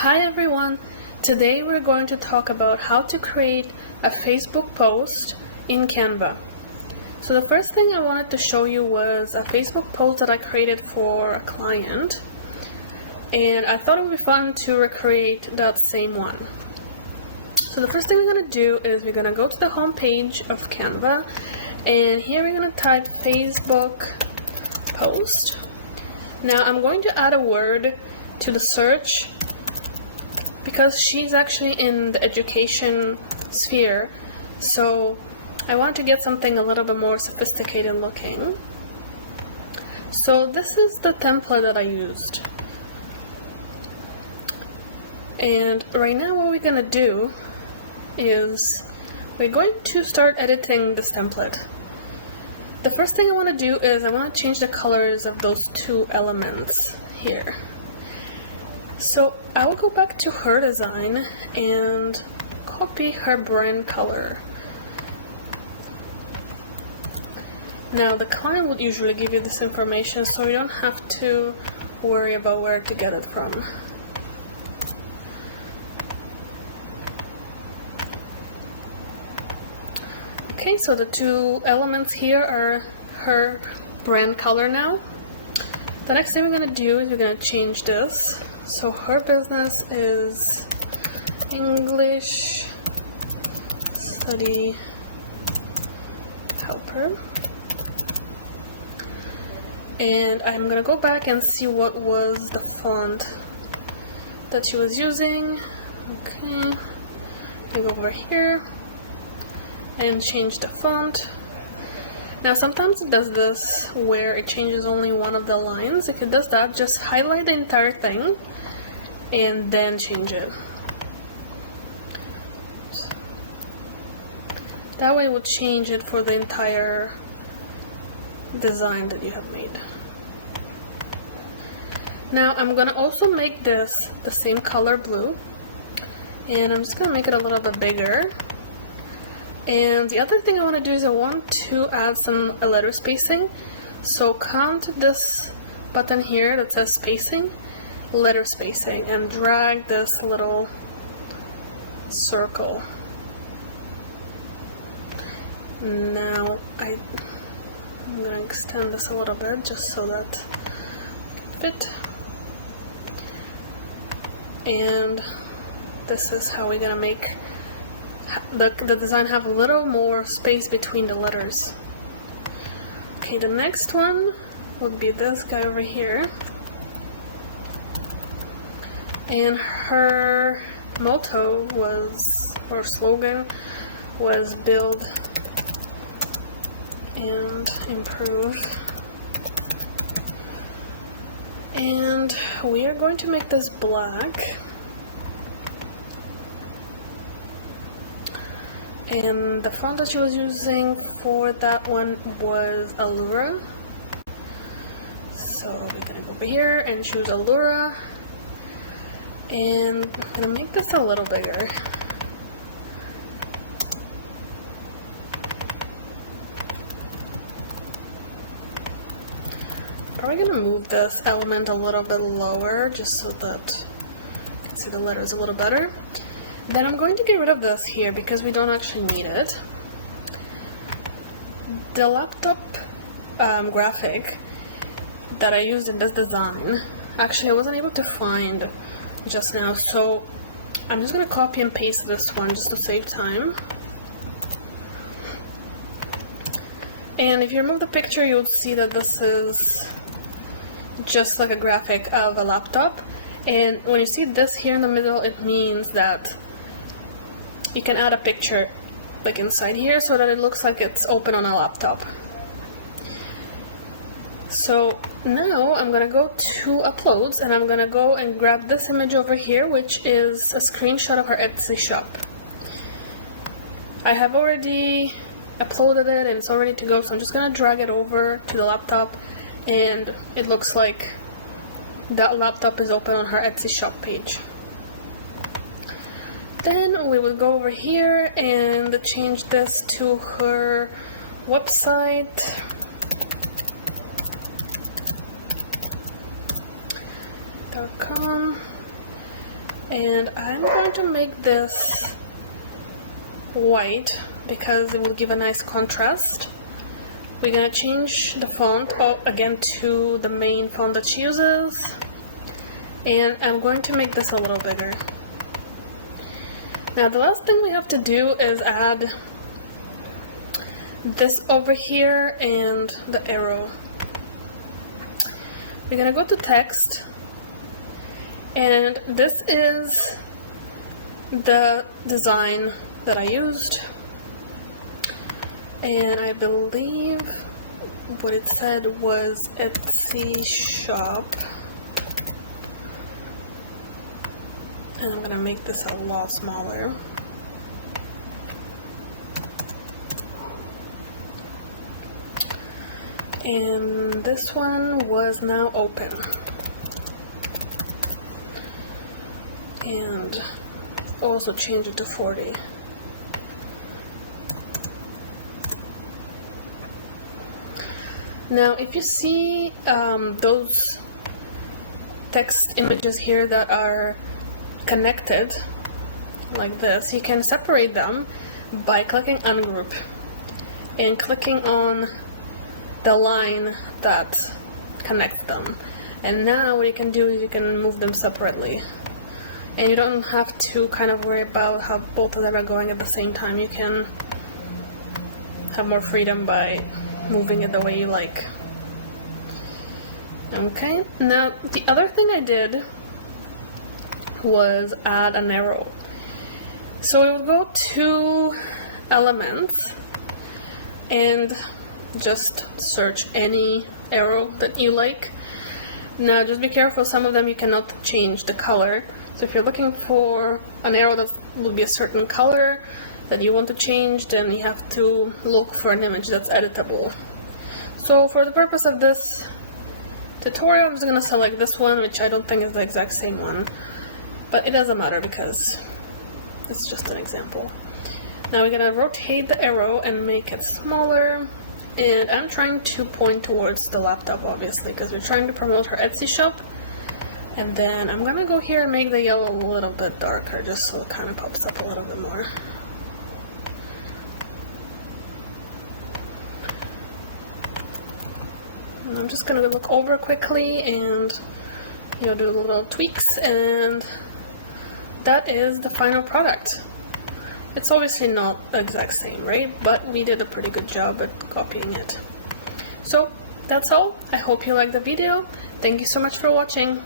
Hi everyone! Today we're going to talk about how to create a Facebook post in Canva. So the first thing I wanted to show you was a Facebook post that I created for a client, and I thought it would be fun to recreate that same one. So the first thing we're going to do is we're going to go to the home page of Canva, and here we're going to type Facebook post. Now I'm going to add a word to the search because she's actually in the education sphere, so I wanted to get something a little bit more sophisticated looking. So this is the template that I used. And right now what we're going to do is we're going to start editing this template. The first thing I want to do is I want to change the colors of those two elements here. So I will go back to her design and copy her brand color. Now the client would usually give you this information, so you don't have to worry about where to get it from. Okay, so the two elements here are her brand color now. The next thing we're going to do is we're going to change this. So her business is English Study Helper. And I'm going to go back and see what was the font that she was using. Okay, I go over here and change the font. Now sometimes it does this where it changes only one of the lines. If it does that, just highlight the entire thing and then change it. That way it will change it for the entire design that you have made. Now I'm going to also make this the same color blue, and I'm just going to make it a little bit bigger. And the other thing I want to do is I want to add some letter spacing. So come to this button here that says spacing, letter spacing, and drag this little circle. Now I'm going to extend this a little bit just so that it can fit. And this is how we're going to make the design have a little more space between the letters. Okay, the next one would be this guy over here, and her motto was, or slogan was, build and improve. And we are going to make this black. And the font that she was using for that one was Allura. So we're gonna go over here and choose Allura. And I'm gonna make this a little bigger. Probably gonna move this element a little bit lower just so that you can see the letters a little better. Then I'm going to get rid of this here because we don't actually need it. The laptop graphic that I used in this design, actually I wasn't able to find just now, so I'm just going to copy and paste this one just to save time. And if you remove the picture, you'll see that this is just like a graphic of a laptop. And when you see this here in the middle, it means that you can add a picture like inside here so that it looks like it's open on a laptop. So now I'm gonna go to uploads and I'm gonna go and grab this image over here, which is a screenshot of her Etsy shop. I have already uploaded it and it's all ready to go, so I'm just gonna drag it over to the laptop, and it looks like that laptop is open on her Etsy shop page. Then we will go over here and change this to her website. .com. And I'm going to make this white because it will give a nice contrast. We're gonna change the font again to the main font that she uses, and I'm going to make this a little bigger. Now the last thing we have to do is add this over here and the arrow. We're gonna go to text, and this is the design that I used, and I believe what it said was Etsy shop, and I'm gonna make this a lot smaller. And this one was now open. And also change it to 40. Now, if you see those text images here that are connected like this, you can separate them by clicking ungroup and clicking on the line that connects them. And now what you can do is you can move them separately, and you don't have to kind of worry about how both of them are going at the same time. You can have more freedom by moving it the way you like. Okay, now the other thing I did was add an arrow. So we will go to elements and just search any arrow that you like. Now just be careful, some of them you cannot change the color. So if you're looking for an arrow that will be a certain color that you want to change, then you have to look for an image that's editable. So for the purpose of this tutorial, I'm just going to select this one, which I don't think is the exact same one, but it doesn't matter because it's just an example. Now we're going to rotate the arrow and make it smaller, and I'm trying to point towards the laptop, obviously, because we're trying to promote her Etsy shop. And then I'm going to go here and make the yellow a little bit darker, just so it kind of pops up a little bit more. And I'm just going to look over quickly and, you know, do little tweaks, and that is the final product. It's obviously not the exact same, right? But we did a pretty good job at copying it. So that's all. I hope you liked the video. Thank you so much for watching.